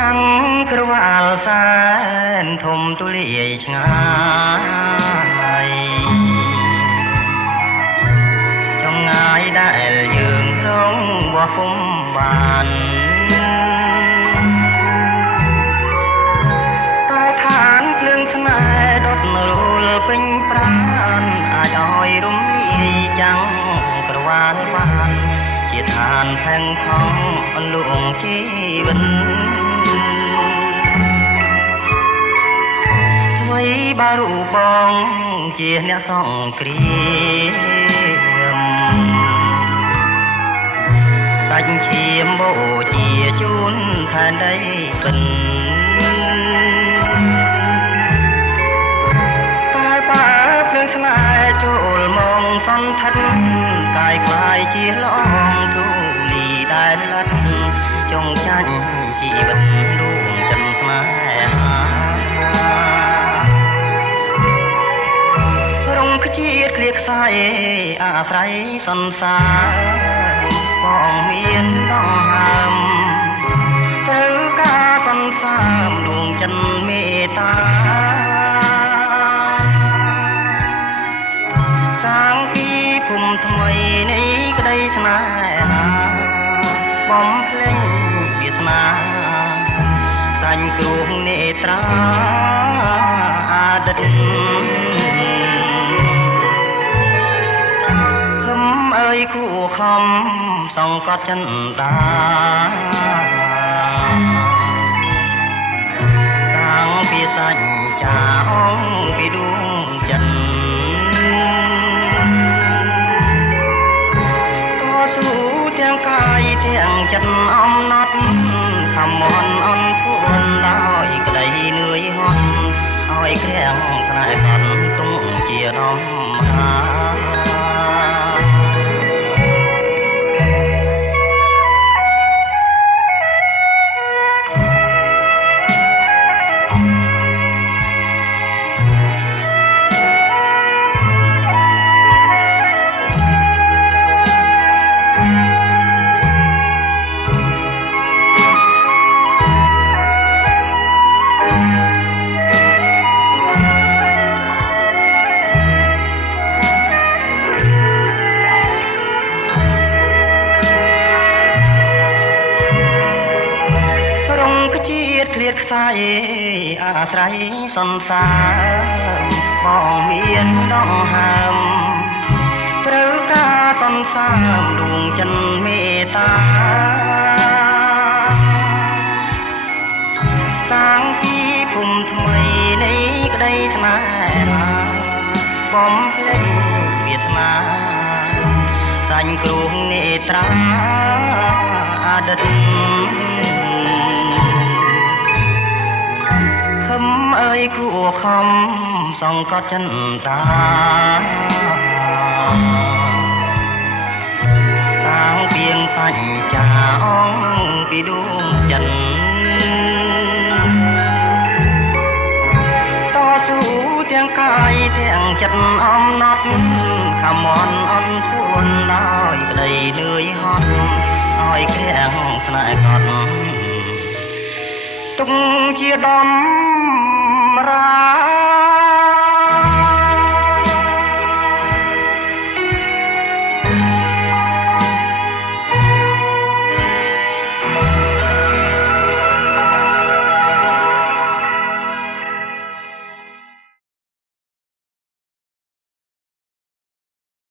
ចាំងក្រវ៉ាល់សែនធំទូលាយឆ្ងាយចម្ងាយដែលយើងក្រុងបោះពុំបានតែឋានភ្លើងស្នេហ៍ដុតរលពេញប្រាណអាចឲ្យរំលាយចាំងក្រវ៉ាល់បានជាឋានផែងផង់អន្លងជីវិតបារូបងជាអ្នកសង្គ្រាមដាច់ឈាមបូជាជូនឋានដីពិនតែបើភ្លើងស្នេហ៍ចូលមកសន្ធិដ្ឋកាយក្លាយជាឡងទូលីដែលលាត់ចងចាញ់ជីវិតដួងចិនស្នេហាជាតិគ្លៀកខ្សែអាស្រ័យសន្សារបងមានដងហើមត្រូវការសន្សារដួងចិនមេត្តាសាងពីភូមិថ្មីនៃក្តីស្នេហាបំភ្លេងវាសនាសាញ់គ្រោះនេត្រាអាដិតអើយគួខំសង្កត់ចិនដាតាំងពីសច្ចាអង្គពីដួងចិនតស៊ូទាំងកាយទាំងចិត្តអំណត់ខំមន់អន់ធួនដោយក្តីនឿយហត់ឲ្យក្រាំងខ្នែកត់ទុំជារំហាគ្លៀតខ្សែអាស្រ័យសន្សារបងមានដងហើមត្រូវការសន្សារដួងចិនមេត្តាសាងពីភូមិថ្មីនៃក្តីស្នេហាបំភ្លេចវាសនាសាញ់គ្រោះនេត្រាអាដិតអើយគួខំសង្កត់ចិនតាតាំងពីងសច្ចាអង្គពីដួងចិនតស៊ូទាំងកាយទាំងចិត្តអំណត់ខំមន់អន់ធួនដោយក្តីនឿយហត់ឲ្យក្រាំងស្នេហ៍កត់ទុកជាដំ